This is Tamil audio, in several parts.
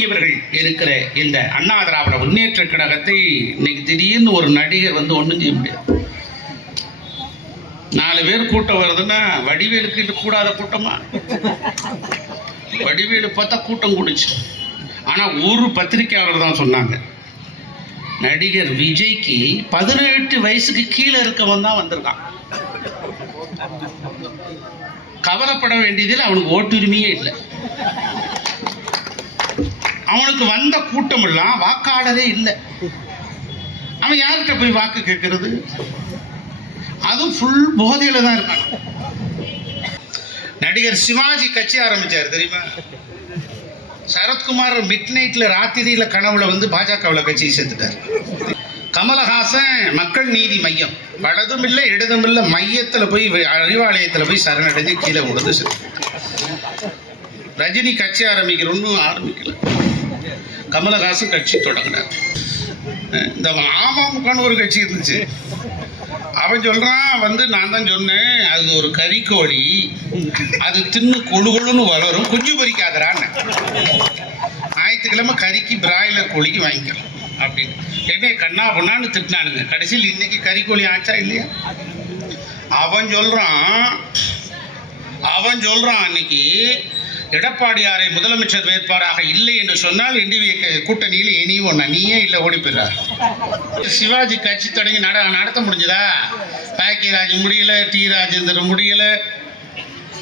பெரியவர்கள் இருக்கிற இந்த அண்ணா திராவிட முன்னேற்ற கழகத்தை இன்னைக்கு திடீர்னு ஒரு நடிகர் வந்து ஒன்றும் செய்ய முடியாது. 4 பேர் கூட்டம் வருதுன்னா வடிவேலுக்கு இது கூடாத கூட்டமா? வடிவேலு பார்த்தா கூட்டம் கூடுச்சு. ஆனால் ஒரு பத்திரிகையாளர் தான் சொன்னாங்க, நடிகர் விஜய்க்கு 18 வயசுக்கு கீழே இருக்கவன் தான் வந்திருக்கான். கவலைப்பட வேண்டியதில் அவனுக்கு ஓட்டுரிமையே இல்லை. அவனுக்கு வந்த கூட்டம் எல்லாம் வாக்காளரே இல்லை. அவன் யார்கிட்ட போய் வாக்கு கேட்கறது? அதுவும் ஃபுல் போதையில தான் இருக்கான். நடிகர் சிவாஜி கட்சி ஆரம்பிச்சார் தெரியுமா? சரத்குமார் மிட் நைட்ல ராத்திரியில கனவுல வந்து பாஜகவில் கட்சியை சேர்த்துட்டார். கமலஹாசன் மக்கள் நீதி மையம், வலதும் இல்லை இடதும் இல்லை மையத்தில் போய் அறிவாலயத்தில் போய் சரணடைஞ்சு கீழே விழுந்து. ரஜினி கட்சி ஆரம்பிக்கிறோன்னு ஆரம்பிக்கல, கமலஹாசன் கட்சி தொடங்கினார். இந்த அமமுகன்னு ஒரு கட்சி இருந்துச்சு. அவன் சொல்றான் வந்து, நான் தான் சொன்னேன் அது ஒரு கறிக்கோழி, அது தின்னு கொழுகொழுன்னு வளரும், குஞ்சு பொறிக்காதரான்னு. ஞாயிற்றுக்கிழமை கறிக்கு பிராய்லர் கோழிக்கு வாங்கிக்கலாம் அப்படின்னு என்ன கண்ணா பொண்ணான்னு திட்டினானுங்க. கடைசியில் இன்னைக்கு கறிக்கோழி ஆச்சா இல்லையா? அவன் சொல்றான் அன்னைக்கு எடப்பாடியாரை முதலமைச்சர் வேட்பாளராக இல்லை என்று சொன்னால் என்டிஏ கூட்டணியில் இனியும் ஒண்ணா நீயே இல்லை ஓடி போயிடுறார். சிவாஜி கட்சி தொடங்கி நடத்த முடிஞ்சதா? பாக்கியராஜ் முடியல, டி ராஜேந்திரன் முடியல,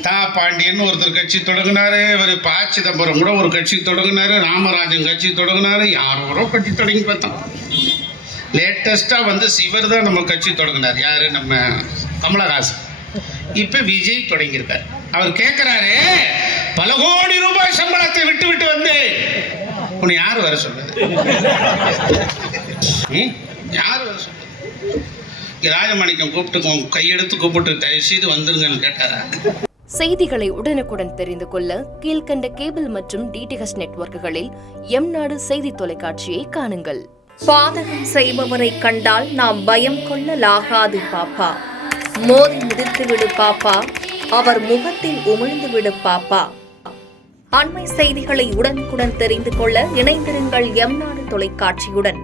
தா பாண்டியன் ஒருத்தர் கட்சி தொடங்கினாரு, இவர் ப சிதம்பரம் கூட ஒரு கட்சி தொடங்கினாரு, ராமராஜன் கட்சி தொடங்கினாரு, யாரோரோ கட்சி தொடங்கி பார்த்தோம். லேட்டஸ்டா வந்து சிவர் தான் நம்ம கட்சி தொடங்கினார். யாரு? நம்ம கமலஹாசன். இப்ப விஜய் தொடங்கியிருக்கார். அவர் கேட்கிறாரு, பல கோடி ரூபாய் சம்பளத்தை விட்டு விட்டு வந்து உன்னை யாரு வர சொன்னது? யாரு வர சொன்னது? ராஜமாணிக்கம் கூப்பிட்டு கையெடுத்து கூப்பிட்டு தயவு செய்து வந்துருங்கன்னு கேட்டாரா? செய்திகளை உடனுக்குடன் தெரிந்து கொள்ள கீழ்கண்ட கேபிள் மற்றும் டிடிஎச் நெட்வொர்க்குகளில் எம்நாடு செய்தி தொலைக்காட்சியை காணுங்கள். பாதகம் செய்பவரை கண்டால் நாம் பயம் கொள்ளலாகாது பாப்பா. மோதி மிதித்து விடு பாப்பா, அவர் முகத்தில் உமிழ்ந்து விடு பாப்பா. அண்மை செய்திகளை உடனுக்குடன் தெரிந்து கொள்ள இணைந்திருங்கள் எம்நாடு தொலைக்காட்சியுடன்.